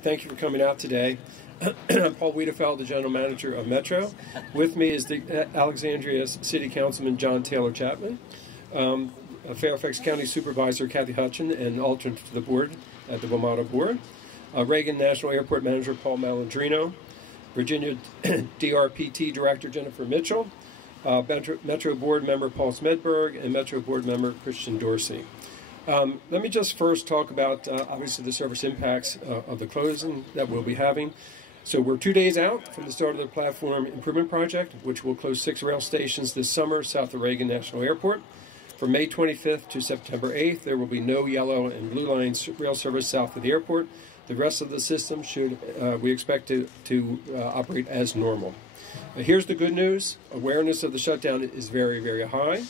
Thank you for coming out today. I'm Paul Wiedefeld, the General Manager of Metro. With me is the Alexandria City Councilman John Taylor Chapman, Fairfax County Supervisor Cathy Hudgins, and alternate to the board at the WMATA board. Reagan National Airport Manager Paul Malandrino, Virginia DRPT Director Jennifer Mitchell, Metro Board Member Paul Smedberg, and Metro Board Member Christian Dorsey. Let me just first talk about, obviously, the service impacts of the closing that we'll be having. So we're 2 days out from the start of the platform improvement project, which will close 6 rail stations this summer south of Reagan National Airport. From May 25th to September 8th, there will be no yellow and blue line rail service south of the airport. The rest of the system should, we expect to operate as normal. Here's the good news. Awareness of the shutdown is very, very high,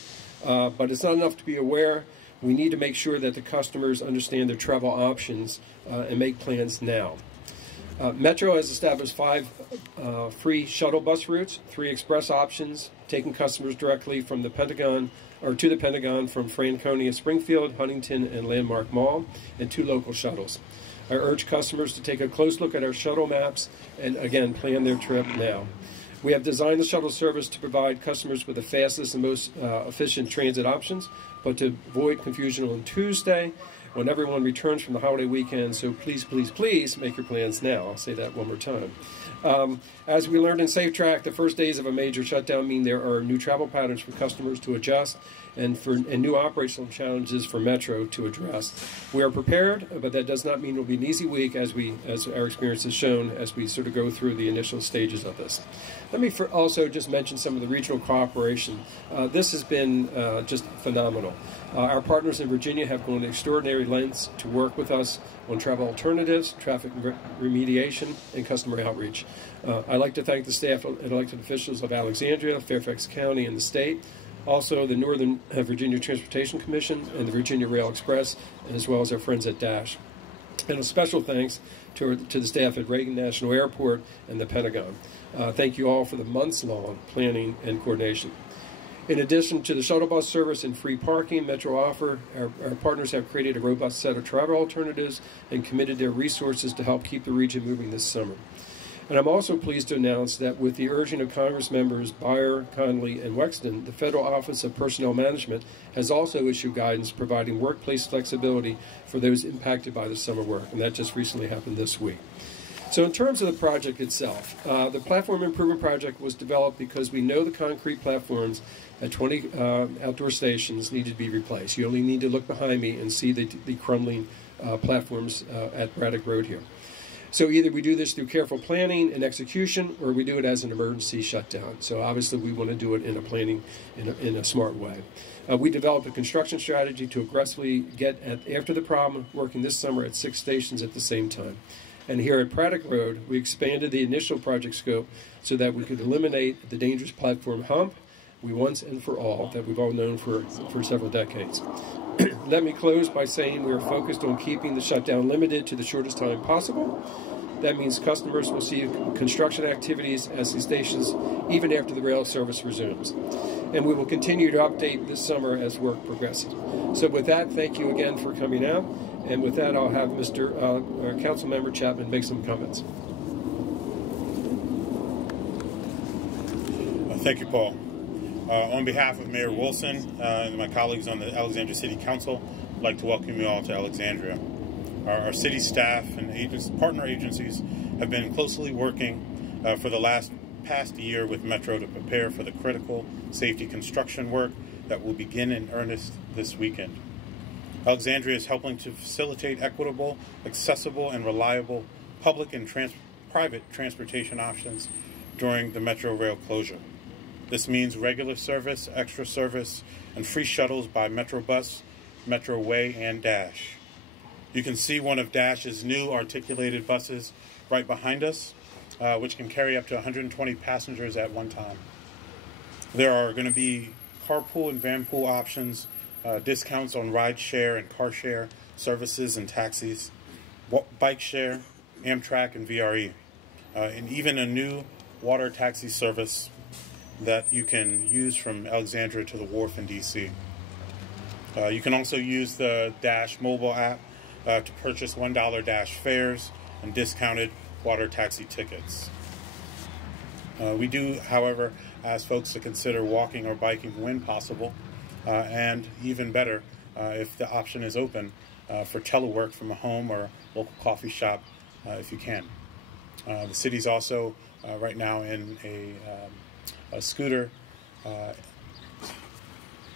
but it's not enough to be aware. We need to make sure that the customers understand their travel options and make plans now. Metro has established 5 free shuttle bus routes, 3 express options, taking customers directly from the Pentagon or to the Pentagon from Franconia, Springfield, Huntington, and Landmark Mall, and 2 local shuttles. I urge customers to take a close look at our shuttle maps and, again, plan their trip now. We have designed the shuttle service to provide customers with the fastest and most efficient transit options, but to avoid confusion on Tuesday when everyone returns from the holiday weekend. So please, please, please make your plans now. I'll say that one more time. As we learned in Safe Track, the first days of a major shutdown mean there are new travel patterns for customers to adjust and new operational challenges for Metro to address. We are prepared, but that does not mean it will be an easy week, as our experience has shown as we sort of go through the initial stages of this. Let me also just mention some of the regional cooperation. This has been just phenomenal. Our partners in Virginia have gone to extraordinary lengths to work with us on travel alternatives, traffic remediation, and customer outreach. I'd like to thank the staff and elected officials of Alexandria, Fairfax County, and the state. Also, the Northern Virginia Transportation Commission and the Virginia Rail Express, and as well as our friends at DASH. And a special thanks to the staff at Reagan National Airport and the Pentagon. Thank you all for the months-long planning and coordination. In addition to the shuttle bus service and free parking Metro offer, our partners have created a robust set of travel alternatives and committed their resources to help keep the region moving this summer. And I'm also pleased to announce that with the urging of Congress members Beyer, Conley, and Wexton, the Federal Office of Personnel Management has also issued guidance providing workplace flexibility for those impacted by the summer work, and that just recently happened this week. So in terms of the project itself, the platform improvement project was developed because we know the concrete platforms at 20 outdoor stations need to be replaced. You only need to look behind me and see the crumbling platforms at Braddock Road here. So either we do this through careful planning and execution, or we do it as an emergency shutdown. So obviously we want to do it in a planning, in a smart way. We developed a construction strategy to aggressively get after the problem, working this summer at 6 stations at the same time. And here at Braddock Road, we expanded the initial project scope so that we could eliminate the dangerous platform hump we once and for all that we've all known for several decades. Let me close by saying we are focused on keeping the shutdown limited to the shortest time possible. That means customers will see construction activities at the stations even after the rail service resumes. And we will continue to update this summer as work progresses. So with that, thank you again for coming out. And with that, I'll have Mr. Councilmember Chapman make some comments. Thank you, Paul. On behalf of Mayor Wilson and my colleagues on the Alexandria City Council, I'd like to welcome you all to Alexandria. Our city staff and partner agencies have been closely working for the past year with Metro to prepare for the critical safety construction work that will begin in earnest this weekend. Alexandria is helping to facilitate equitable, accessible, and reliable public and private transportation options during the Metro rail closure. This means regular service, extra service, and free shuttles by Metro Bus, Metro Way, and Dash. You can see one of Dash's new articulated buses right behind us, which can carry up to 120 passengers at one time. There are going to be carpool and vanpool options, discounts on ride share and car share services and taxis, bike share, Amtrak, and VRE, and even a new water taxi service that you can use from Alexandria to the wharf in DC. You can also use the Dash mobile app to purchase $1 Dash fares and discounted water taxi tickets. We do, however, ask folks to consider walking or biking when possible, and even better, if the option is open, for telework from a home or local coffee shop if you can. The city's also right now in a scooter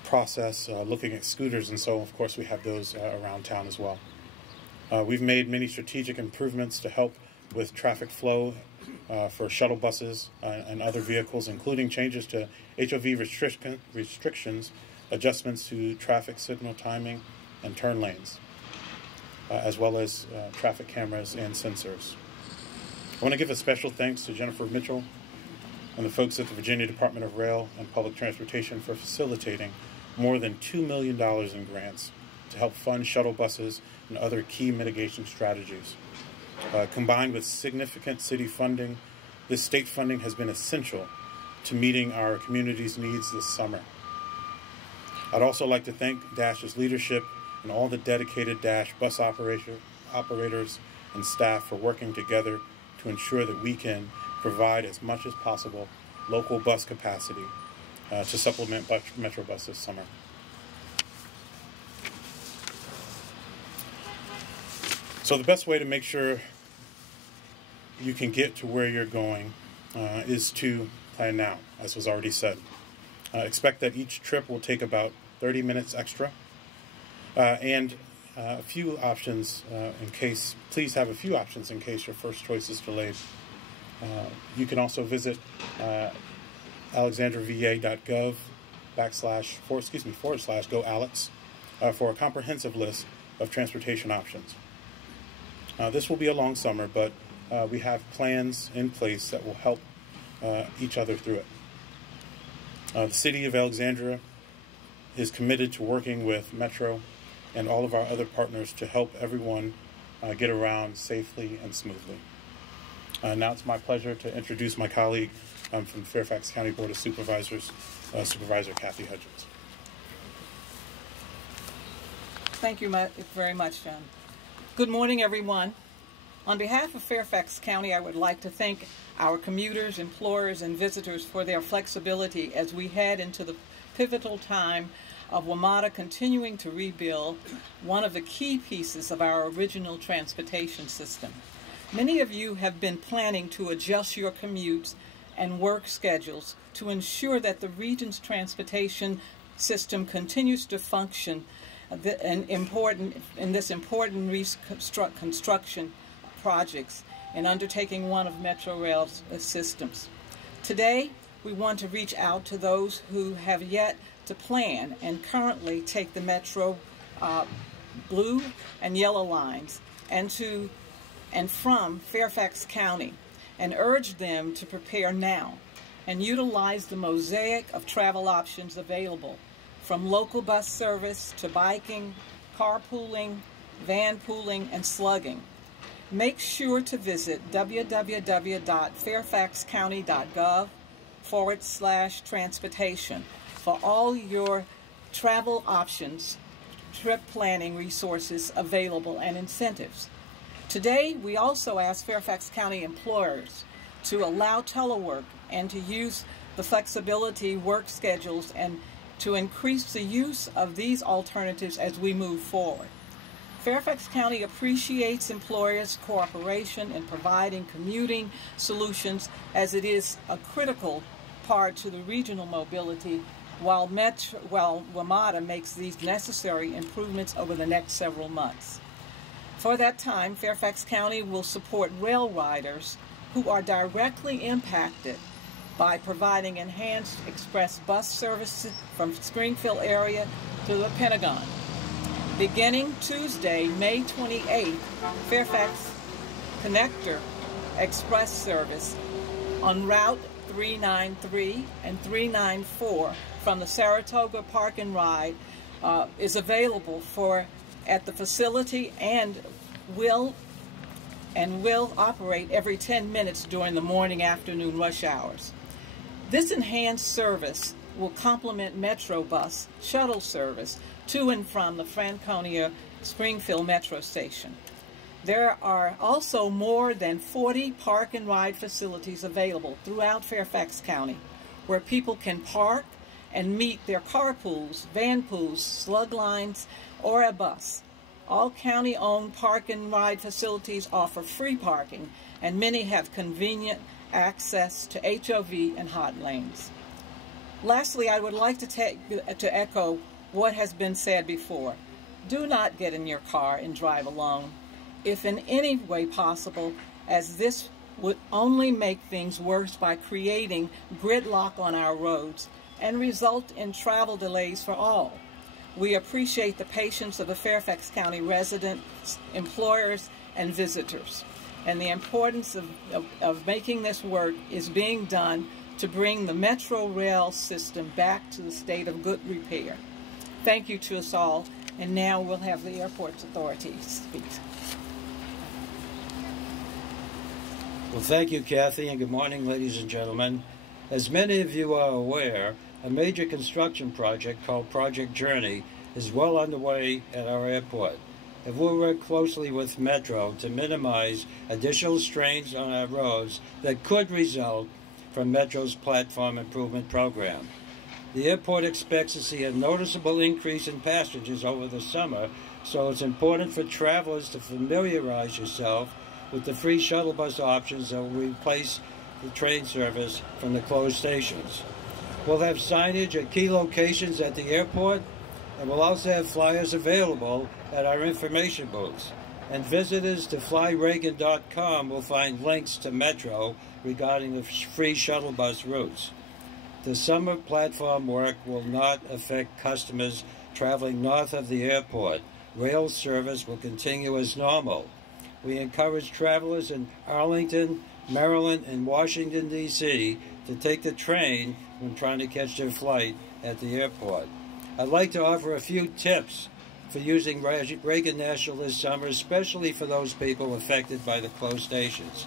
process, looking at scooters, and so of course we have those around town as well. We've made many strategic improvements to help with traffic flow for shuttle buses and other vehicles, including changes to HOV restrictions, adjustments to traffic signal timing and turn lanes, as well as traffic cameras and sensors. I want to give a special thanks to Jennifer Mitchell and the folks at the Virginia Department of Rail and Public Transportation for facilitating more than $2 million in grants to help fund shuttle buses and other key mitigation strategies. Combined with significant city funding, this state funding has been essential to meeting our community's needs this summer. I'd also like to thank DASH's leadership and all the dedicated DASH bus operators and staff for working together to ensure that we can provide as much as possible local bus capacity to supplement Metro Bus this summer. So the best way to make sure you can get to where you're going is to plan now, as was already said. Expect that each trip will take about 30 minutes extra, and a few options please have a few options in case your first choice is delayed. You can also visit alexandriava.gov /go-alex for a comprehensive list of transportation options. This will be a long summer, but we have plans in place that will help each other through it. The City of Alexandria is committed to working with Metro and all of our other partners to help everyone get around safely and smoothly. Now it's my pleasure to introduce my colleague from the Fairfax County Board of Supervisors, Supervisor Cathy Hudgins. Thank you very much, John. Good morning, everyone. On behalf of Fairfax County, I would like to thank our commuters, employers, and visitors for their flexibility as we head into the pivotal time of WMATA continuing to rebuild one of the key pieces of our original transportation system. Many of you have been planning to adjust your commutes and work schedules to ensure that the region's transportation system continues to function in this important construction projects and undertaking one of Metro Rail's systems. Today, we want to reach out to those who have yet to plan and currently take the Metro blue and yellow lines and from Fairfax County, and urge them to prepare now and utilize the mosaic of travel options available, from local bus service to biking, carpooling, van pooling, and slugging. Make sure to visit www.fairfaxcounty.gov /transportation for all your travel options, trip planning resources available, and incentives. Today, we also ask Fairfax County employers to allow telework and to use the flexibility work schedules and to increase the use of these alternatives as we move forward. Fairfax County appreciates employers' cooperation in providing commuting solutions, as it is a critical part to the regional mobility, while WMATA makes these necessary improvements over the next several months. For that time, Fairfax County will support rail riders who are directly impacted by providing enhanced express bus services from Springfield area to the Pentagon. Beginning Tuesday, May 28th, Fairfax Connector Express service on Route 393 and 394 from the Saratoga Park and Ride is available at the facility and will operate every 10 minutes during the morning afternoon rush hours. This enhanced service will complement Metro Bus shuttle service to and from the Franconia Springfield Metro Station. There are also more than 40 park and ride facilities available throughout Fairfax County where people can park and meet their carpools, van pools, slug lines, or a bus. All county-owned park and ride facilities offer free parking, and many have convenient access to HOV and hot lanes. Lastly, I would like to echo what has been said before. Do not get in your car and drive alone, if in any way possible, as this would only make things worse by creating gridlock on our roads and result in travel delays for all. We appreciate the patience of the Fairfax County residents, employers, and visitors. And the importance of making this work is being done to bring the Metro rail system back to the state of good repair. Thank you to us all, and now we'll have the airport's authorities speak. Well, thank you, Cathy, and good morning, ladies and gentlemen. As many of you are aware, a major construction project called Project Journey is well underway at our airport, and we'll work closely with Metro to minimize additional strains on our roads that could result from Metro's platform improvement program. The airport expects to see a noticeable increase in passengers over the summer, so it's important for travelers to familiarize yourself with the free shuttle bus options that will replace the train service from the closed stations. We'll have signage at key locations at the airport, and we'll also have flyers available at our information booths. And visitors to flyreagan.com will find links to Metro regarding the free shuttle bus routes. The summer platform work will not affect customers traveling north of the airport. Rail service will continue as normal. We encourage travelers in Arlington, Maryland, and Washington, D.C. to take the train when trying to catch their flight at the airport. I'd like to offer a few tips for using Reagan National this summer, especially for those people affected by the closed stations.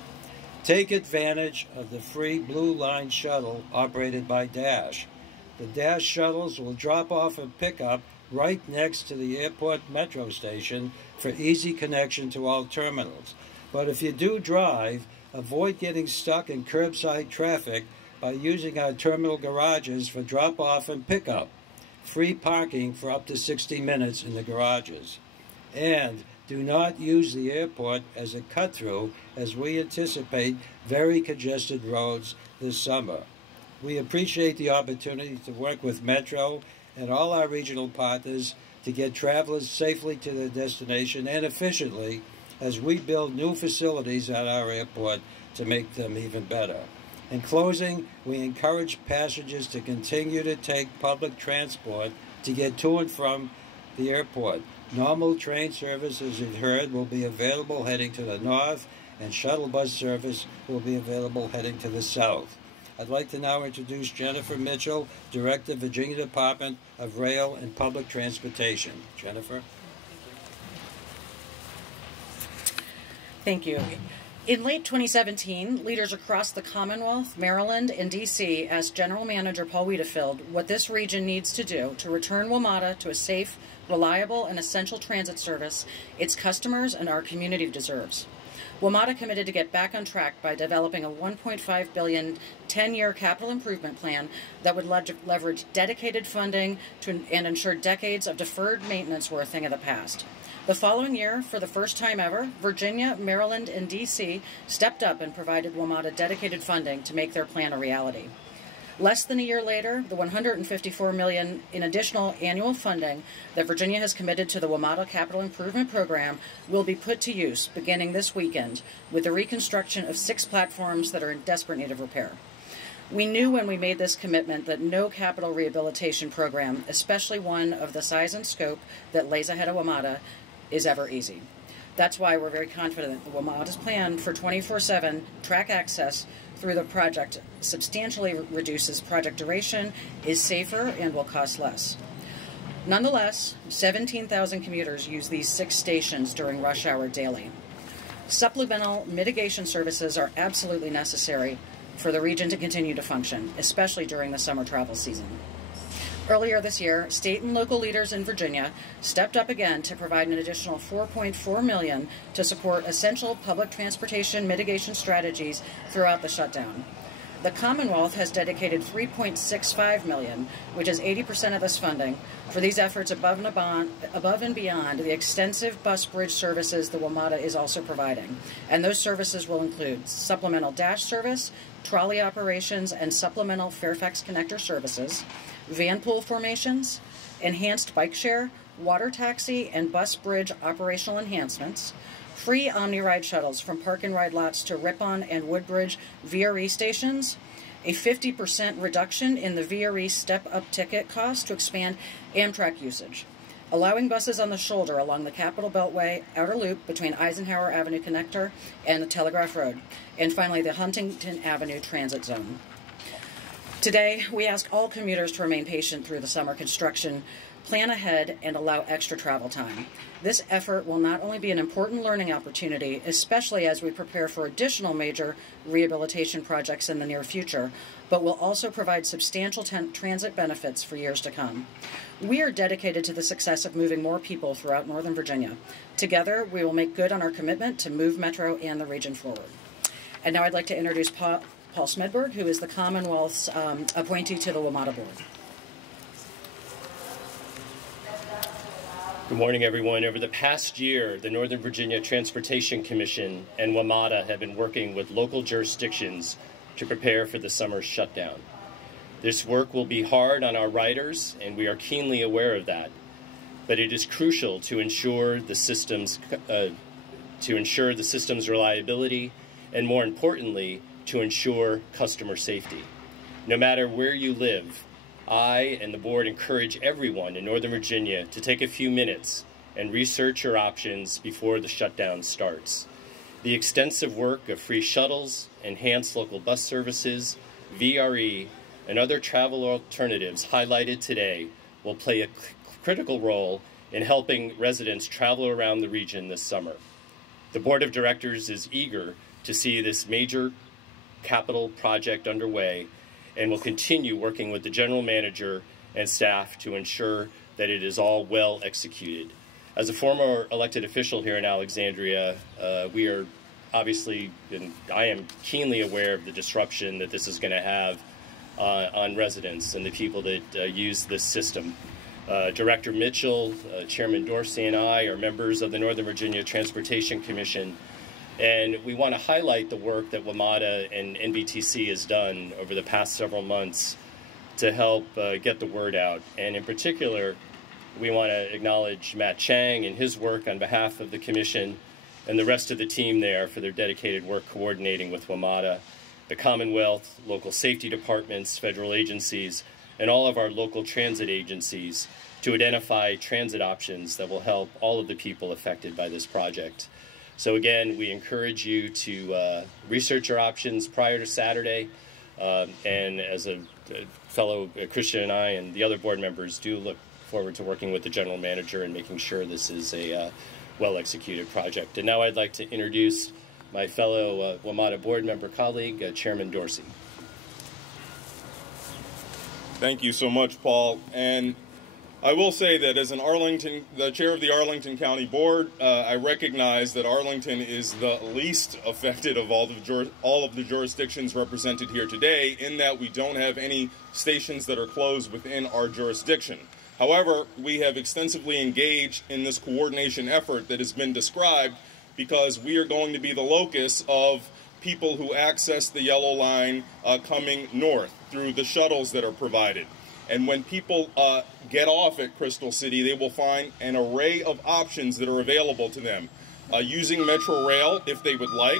Take advantage of the free Blue Line shuttle operated by Dash. The Dash shuttles will drop off and pick up right next to the airport metro station for easy connection to all terminals. But if you do drive, avoid getting stuck in curbside traffic by using our terminal garages for drop-off and pickup. Free parking for up to 60 minutes in the garages. And do not use the airport as a cut-through, as we anticipate very congested roads this summer. We appreciate the opportunity to work with Metro and all our regional partners to get travelers safely to their destination and efficiently as we build new facilities at our airport to make them even better. In closing, we encourage passengers to continue to take public transport to get to and from the airport. Normal train service, as you've heard, will be available heading to the north, and shuttle bus service will be available heading to the south. I'd like to now introduce Jennifer Mitchell, Director, Virginia Department of Rail and Public Transportation. Jennifer. Thank you. In late 2017, leaders across the Commonwealth, Maryland, and D.C. asked General Manager Paul Wiedefeld what this region needs to do to return WMATA to a safe, reliable, and essential transit service its customers and our community deserves. WMATA committed to get back on track by developing a $1.5 billion 10-year capital improvement plan that would leverage dedicated funding and ensure decades of deferred maintenance were a thing of the past. The following year, for the first time ever, Virginia, Maryland, and D.C. stepped up and provided WMATA dedicated funding to make their plan a reality. Less than a year later, the $154 million in additional annual funding that Virginia has committed to the WMATA Capital Improvement Program will be put to use beginning this weekend with the reconstruction of 6 platforms that are in desperate need of repair. We knew when we made this commitment that no capital rehabilitation program, especially one of the size and scope that lays ahead of WMATA, is ever easy. That's why we're very confident that WMATA's plan for 24/7 track access through the project substantially reduces project duration, is safer, and will cost less. Nonetheless, 17,000 commuters use these 6 stations during rush hour daily. Supplemental mitigation services are absolutely necessary for the region to continue to function, especially during the summer travel season. Earlier this year, state and local leaders in Virginia stepped up again to provide an additional $4.4 million to support essential public transportation mitigation strategies throughout the shutdown. The Commonwealth has dedicated $3.65 million, which is 80% of this funding, for these efforts above and beyond the extensive bus bridge services the WMATA is also providing. And those services will include supplemental dash service, trolley operations, and supplemental Fairfax connector services, van pool formations, enhanced bike share, water taxi, and bus bridge operational enhancements, free OmniRide shuttles from park and ride lots to Ripon and Woodbridge VRE stations, a 50% reduction in the VRE step-up ticket cost to expand Amtrak usage, allowing buses on the shoulder along the Capitol Beltway outer loop between Eisenhower Avenue Connector and the Telegraph Road, and finally the Huntington Avenue Transit Zone. Today, we ask all commuters to remain patient through the summer construction, plan ahead, and allow extra travel time. This effort will not only be an important learning opportunity, especially as we prepare for additional major rehabilitation projects in the near future, but will also provide substantial transit benefits for years to come. We are dedicated to the success of moving more people throughout Northern Virginia. Together, we will make good on our commitment to move Metro and the region forward. And now I'd like to introduce Paul Smedberg, who is the Commonwealth's appointee to the WMATA board. Good morning, everyone. Over the past year, the Northern Virginia Transportation Commission and WMATA have been working with local jurisdictions to prepare for the summer shutdown. This work will be hard on our riders, and we are keenly aware of that. But it is crucial to ensure the system's reliability, and more importantly, to ensure customer safety. No matter where you live, I and the board encourage everyone in Northern Virginia to take a few minutes and research your options before the shutdown starts. The extensive work of free shuttles, enhanced local bus services, VRE, and other travel alternatives highlighted today will play a critical role in helping residents travel around the region this summer. The board of directors is eager to see this major capital project underway and will continue working with the general manager and staff to ensure that it is all well executed. As a former elected official here in Alexandria, we are obviously, and I am keenly aware of the disruption that this is going to have on residents and the people that use this system. Director Mitchell, Chairman Dorsey, and I are members of the Northern Virginia Transportation Commission, and we want to highlight the work that WMATA and NVTC has done over the past several months to help get the word out. And in particular, we want to acknowledge Matt Chang and his work on behalf of the Commission and the rest of the team there for their dedicated work coordinating with WMATA, the Commonwealth, local safety departments, federal agencies, and all of our local transit agencies to identify transit options that will help all of the people affected by this project. So again, we encourage you to research your options prior to Saturday, and as a fellow Christian and I and the other board members do look forward to working with the general manager and making sure this is a well-executed project. And now I'd like to introduce my fellow WMATA board member colleague, Chairman Dorsey. Thank you so much, Paul. And I will say that as the chair of the Arlington County Board, I recognize that Arlington is the least affected of all of the jurisdictions represented here today, in that we don't have any stations that are closed within our jurisdiction. However, we have extensively engaged in this coordination effort that has been described because we are going to be the locus of people who access the yellow line coming north through the shuttles that are provided. And when people get off at Crystal City, they will find an array of options that are available to them, using Metro Rail if they would like.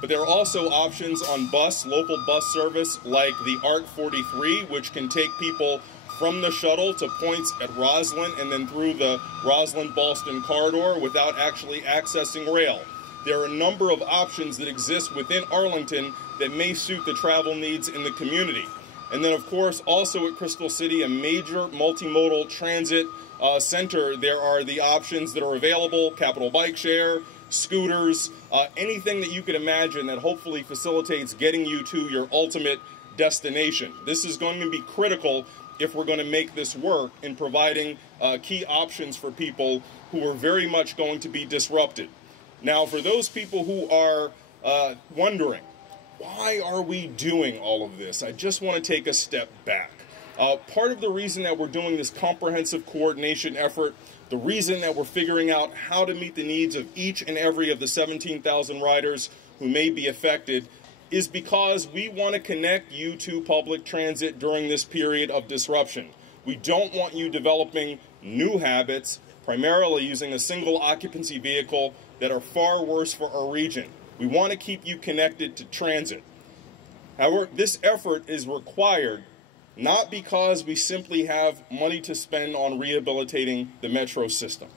But there are also options on local bus service like the ARC 43, which can take people from the shuttle to points at Roslyn and then through the Roslyn-Ballston corridor without actually accessing rail. There are a number of options that exist within Arlington that may suit the travel needs in the community. And then, of course, also at Crystal City, a major multimodal transit center, there are the options that are available: Capital Bike Share, scooters, anything that you could imagine that hopefully facilitates getting you to your ultimate destination. This is going to be critical if we're going to make this work in providing key options for people who are very much going to be disrupted. Now, for those people who are wondering, why are we doing all of this? I just want to take a step back. Part of the reason that we're doing this comprehensive coordination effort, the reason that we're figuring out how to meet the needs of each and every of the 17,000 riders who may be affected, is because we want to connect you to public transit during this period of disruption. We don't want you developing new habits, primarily using a single occupancy vehicle, that are far worse for our region. We want to keep you connected to transit. However, this effort is required not because we simply have money to spend on rehabilitating the metro system.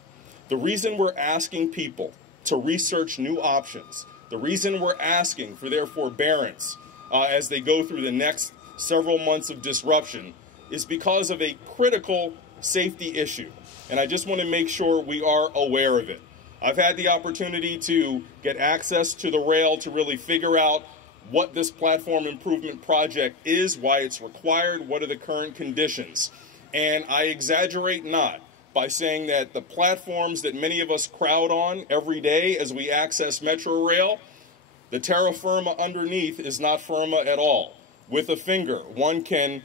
The reason we're asking people to research new options, the reason we're asking for their forbearance as they go through the next several months of disruption, is because of a critical safety issue. And I just want to make sure we are aware of it. I've had the opportunity to get access to the rail to really figure out what this platform improvement project is, why it's required, what are the current conditions. And I exaggerate not by saying that the platforms that many of us crowd on every day as we access Metro Rail, the terra firma underneath is not firma at all. With a finger, one can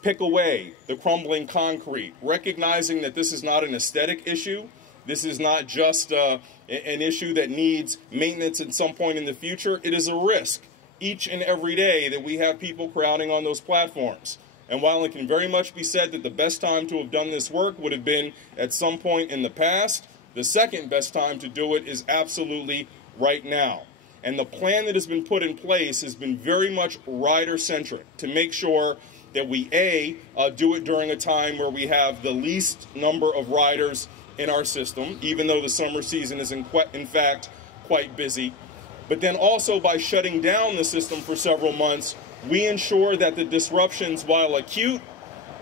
pick away the crumbling concrete, recognizing that this is not an aesthetic issue. This is not just an issue that needs maintenance at some point in the future. It is a risk each and every day that we have people crowding on those platforms. And while it can very much be said that the best time to have done this work would have been at some point in the past, the second best time to do it is absolutely right now. And the plan that has been put in place has been very much rider-centric to make sure that we, A, do it during a time where we have the least number of riders in our system, even though the summer season is in fact quite busy. But then also by shutting down the system for several months, we ensure that the disruptions, while acute,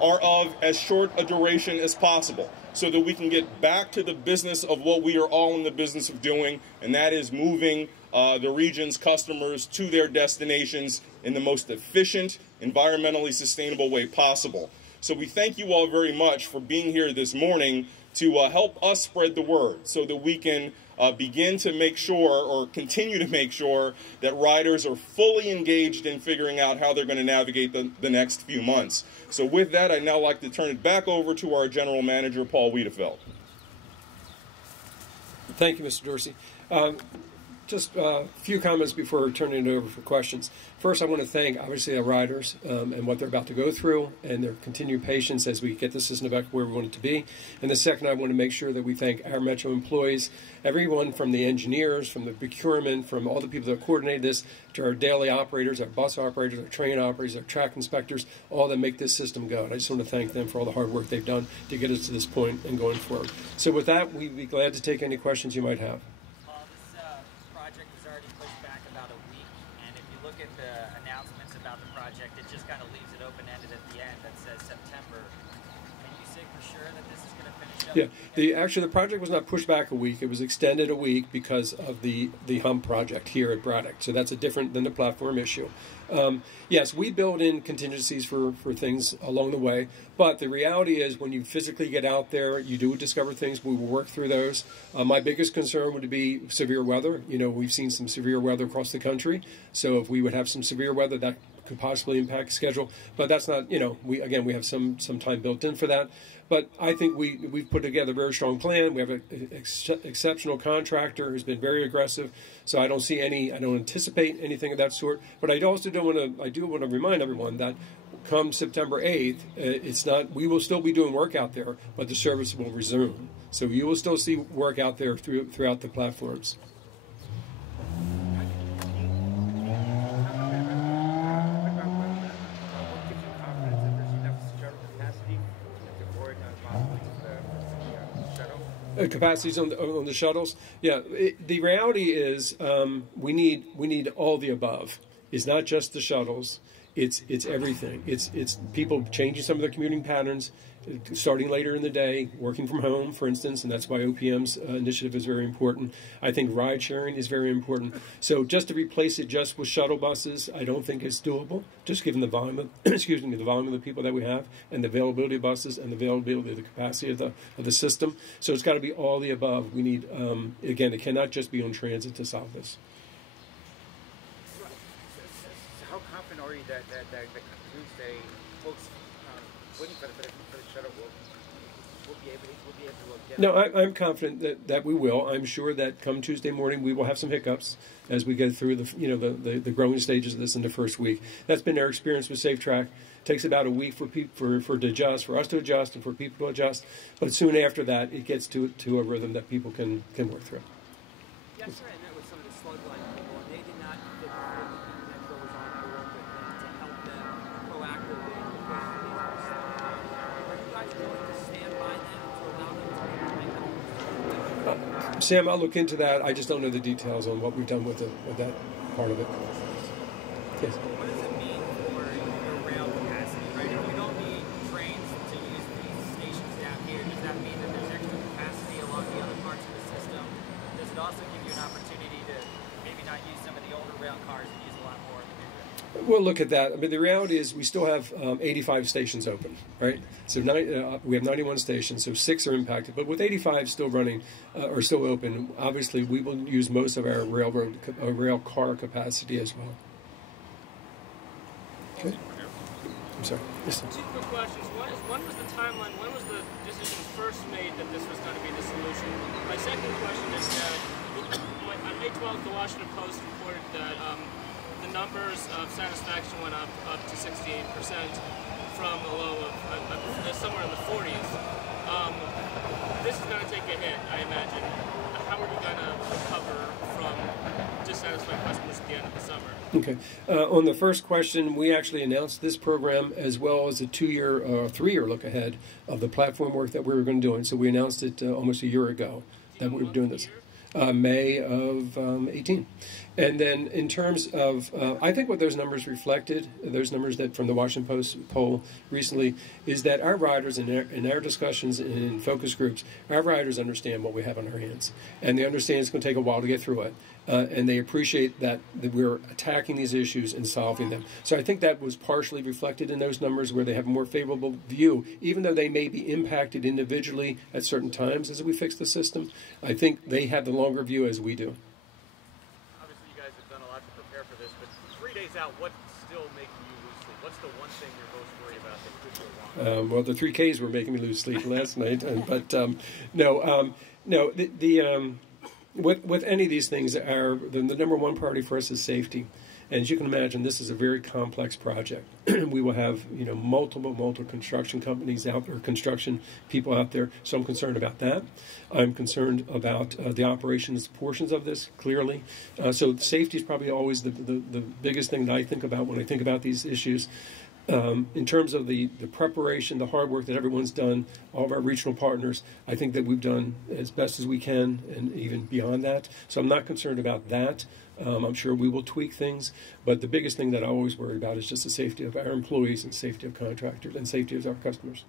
are of as short a duration as possible, so that we can get back to the business of what we are all in the business of doing, and that is moving the region's customers to their destinations in the most efficient, environmentally sustainable way possible. So we thank you all very much for being here this morning to help us spread the word so that we can begin to make sure, or continue to make sure, that riders are fully engaged in figuring out how they're going to navigate the next few months. So with that, I'd now like to turn it back over to our General Manager, Paul Wiedefeld. Thank you, Mr. Dorsey. Just a few comments before turning it over for questions. First, I want to thank, obviously, our riders and what they're about to go through and their continued patience as we get the system back where we want it to be. And the second, I want to make sure that we thank our Metro employees, everyone from the engineers, from the procurement, from all the people that coordinate this, to our daily operators, our bus operators, our train operators, our track inspectors, all that make this system go. And I just want to thank them for all the hard work they've done to get us to this point and going forward. So with that, we'd be glad to take any questions you might have. It just kind of leaves it open-ended at the end that says September. Can you say for sure that this is going to finish up? Yeah, actually the project was not pushed back a week. It was extended a week because of the hump project here at Braddock. So that's a different than the platform issue. Yes, we build in contingencies for things along the way, but the reality is when you physically get out there, you do discover things. We will work through those. My biggest concern would be severe weather. You know, we've seen some severe weather across the country, so if we would have some severe weather, that could possibly impact schedule, but that's not, you know, we have some time built in for that. But I think we've put together a very strong plan. We have an exceptional contractor who's been very aggressive, so I don't anticipate anything of that sort. But I do want to remind everyone that come September 8th, we will still be doing work out there, but the service will resume. So you will still see work out there throughout the platforms. Capacities on the shuttles. Yeah, the reality is we need all the above. It's not just the shuttles. it's everything. It's people changing some of their commuting patterns, starting later in the day, working from home, for instance, and that's why OPM's initiative is very important. I think ride sharing is very important. So just to replace it just with shuttle buses, I don't think it's doable. Just given the volume of the volume of the people that we have, and the availability of buses, and the availability of the capacity of the system. So it's got to be all the above. We need again, it cannot just be on transit to solve this. So how confident are you that Tuesday folks waiting for the shuttle will be able to get No, I'm confident that we will. I'm sure that come Tuesday morning we will have some hiccups as we go through the growing stages of this in the first week. That's been our experience with SafeTrack. It takes about a week for us to adjust, and for people to adjust. But soon after that, it gets to a rhythm that people can work through. Yes, sir. I met with some of the slugline people, and they did not fit the Metro was on board with them to help them proactively push these. Are you guys willing to stand by them to allow them to make them? Sam, I'll look into that. I just don't know the details on what we've done with that part of it. Yes. What does it mean for your rail capacity, right? If we don't need trains to use these stations down here, does that mean that there's extra capacity along the other parts of the system? Does it also give you an opportunity to maybe not use some of the older rail cars and use a lot more of the new rail? We'll look at that. I mean, the reality is we still have 85 stations open, right? So we have 91 stations, so 6 are impacted. But with 85 still running or still open, obviously we will use most of our rail car capacity as well. Okay. I'm sorry. Yes, sir. 2 quick questions. One was the timeline. When was the decision first made that this was going to be the solution? My second question is that on May 12th, the Washington Post reported that the numbers of satisfaction went up to 68% from a low of somewhere in the 40s. This is going to take a hit, I imagine. How are we going to recover from dissatisfied customers at the end of the summer? Okay. On the first question, we actually announced this program as well as a 2-year or 3-year look ahead of the platform work that we were going to do. And so we announced it almost a year ago that we were doing this. May of 18. And then in terms of, I think what those numbers reflected, those numbers that from the Washington Post poll recently, is that our riders in our discussions and in focus groups, our riders understand what we have on our hands. And they understand it's going to take a while to get through it. And they appreciate that we're attacking these issues and solving them. So I think that was partially reflected in those numbers where they have a more favorable view, even though they may be impacted individually at certain times as we fix the system. I think they have the longer view as we do. Obviously, you guys have done a lot to prepare for this, but 3 days out, what's still making you lose sleep? What's the one thing you're most worried about that could go wrong? Well, the 3Ks were making me lose sleep last night, but with any of these things, the number one priority for us is safety. And as you can imagine, this is a very complex project. We will have multiple construction companies out there, construction people out there. So I'm concerned about that. I'm concerned about the operations portions of this, clearly. So safety is probably always the biggest thing that I think about when I think about these issues. In terms of the preparation, the hard work that everyone's done, all of our regional partners, I think that we've done as best as we can and even beyond that. So I'm not concerned about that. I'm sure we will tweak things, but the biggest thing that I always worry about is just the safety of our employees and safety of contractors and safety of our customers.